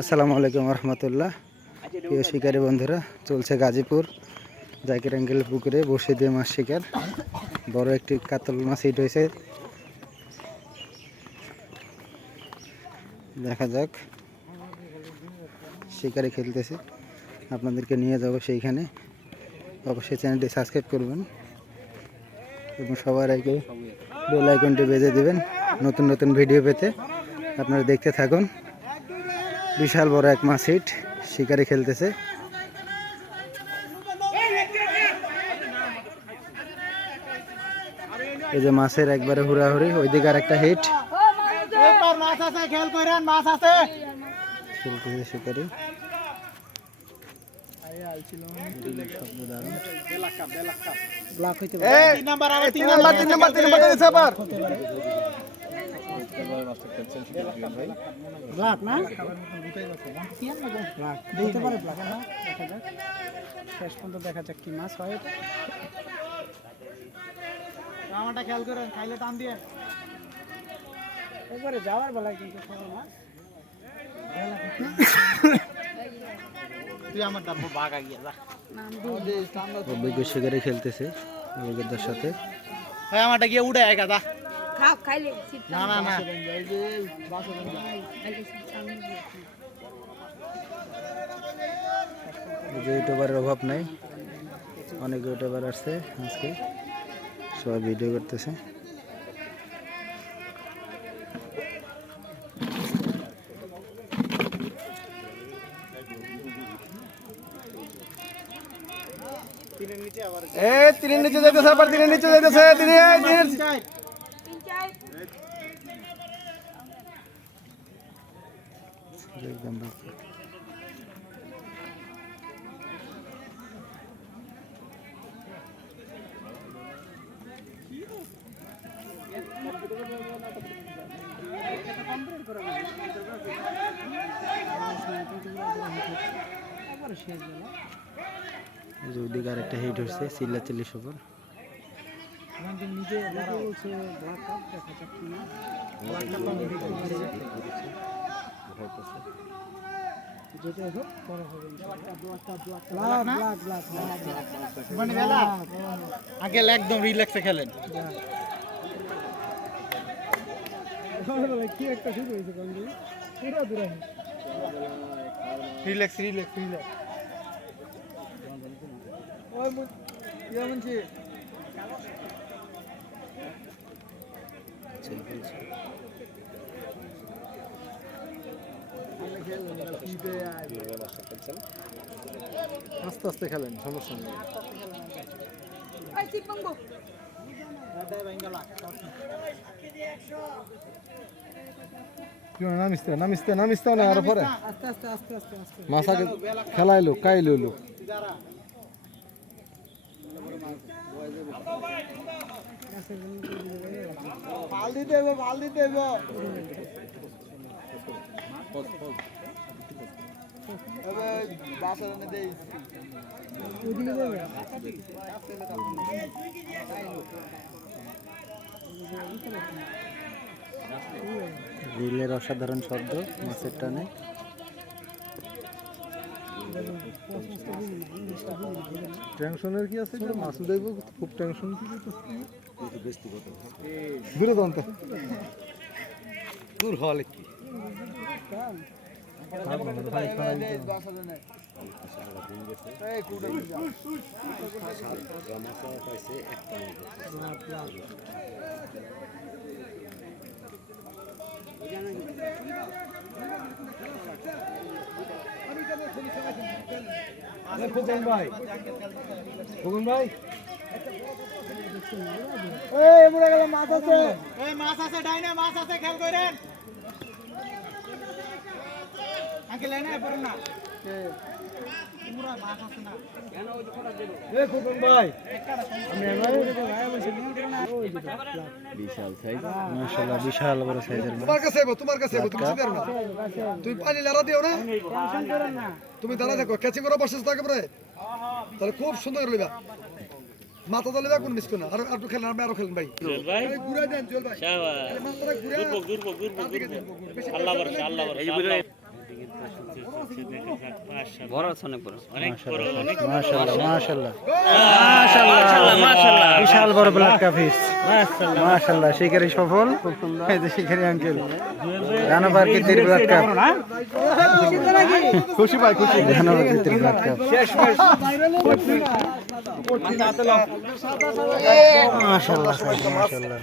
আসসালামু আলাইকুম রহমতুল্লাহ। প্রিয় শিকারী বন্ধুরা, চলছে গাজীপুর জাকির আঙ্কেলের পুকুরে বসে দিয়ে মাছ শিকার। বড় একটি কাতল মাছ হিট হয়েছে, দেখা যাক। শিকারি খেলতেছে, আপনাদেরকে নিয়ে যাব সেইখানে। অবশ্যই চ্যানেলটি সাবস্ক্রাইব করবেন এবং সবার আগে বেল আইকনটি বেজে দেবেন নতুন নতুন ভিডিও পেতে। আপনারা দেখতে থাকুন। বিশাল বড় এক মাছ হিট, শিকারি খেলতেছে। এই যে মাছের একবারে হুড়াহুড়ি, ওইদিকে আর একটা হিট খেলতেছে শিকারি। শেষ পর্যন্ত দেখা যাক কি মাছ হয়। আমারটা খেয়াল করেন, খাইলে টান দিয়ে একবারে যাওয়ার বেলায় কিন্তু মাছ অভিজ্ঞ শিকারি খেলতেছে অভিজ্ঞতার সাথে। আমারটা গিয়ে উঠে আয় গাদা না না না ইউটিউবারের অভাব নাই, অনেক ইউটিউবার আসছে আজকে, সবাই ভিডিও করতেছে। তিনের নিচে যাইতেছে, আবার তিনের নিচে যাইতেছে। ওইদিকে আর একটা হিট হচ্ছে, চিল্লাচিল্লি সফর। আগে একদম রিল্যাক্সে খেলেন। কি একটা শুরু হয়েছে, রিল্যাক্স রিল্যাক্স রিল্যাক্স। আস্তে আস্তে খেলেন, সমস্যা নেই। নামিস্তে না আরো পরে মাছাকে খেলাইলো কাইলো। ভাল দিতে রিলের অসাধারণ শব্দ মাছের টানে। টেনশনের কি আছে, মাছ উঠাইব, খুব টেনশন। দূরে দন্ত দূর হলে কি খোকন ভাই মাছ আছে ডাইনে মাছ আছে, খেয়াল করেন। বিশাল বড় সাইজের মাছ। তোমার কাছে তুমি পানি লড়া দিও না, তুমি দাঁড়া থাকো, ক্যাচিং করা বসে থাকে পরে, তাহলে খুব সুন্দর লইবা। মাথা দলে কোন মিস করনা, আর একটু খেলেন, আমি আরো খেলেন ভাই। ঘুরে দেন চল ভাই, শাবাশ, মাথাটা ঘুরে, দূর আল্লাহ ভরসা। বড় আছে অনেক বড়। মাশাআল্লাহ মাশাআল্লাহ মাশাআল্লাহ বিশাল বড় ব্ল্যাক কাফিস মাশাআল্লাহ শিকারি সফল এই যে শিকারি আঙ্কেল রানা পার্কের ব্ল্যাক কাপ খুশি ভাই খুশি রানা পার্কের ব্ল্যাক কাপ মাশাআল্লাহ মাশাআল্লাহ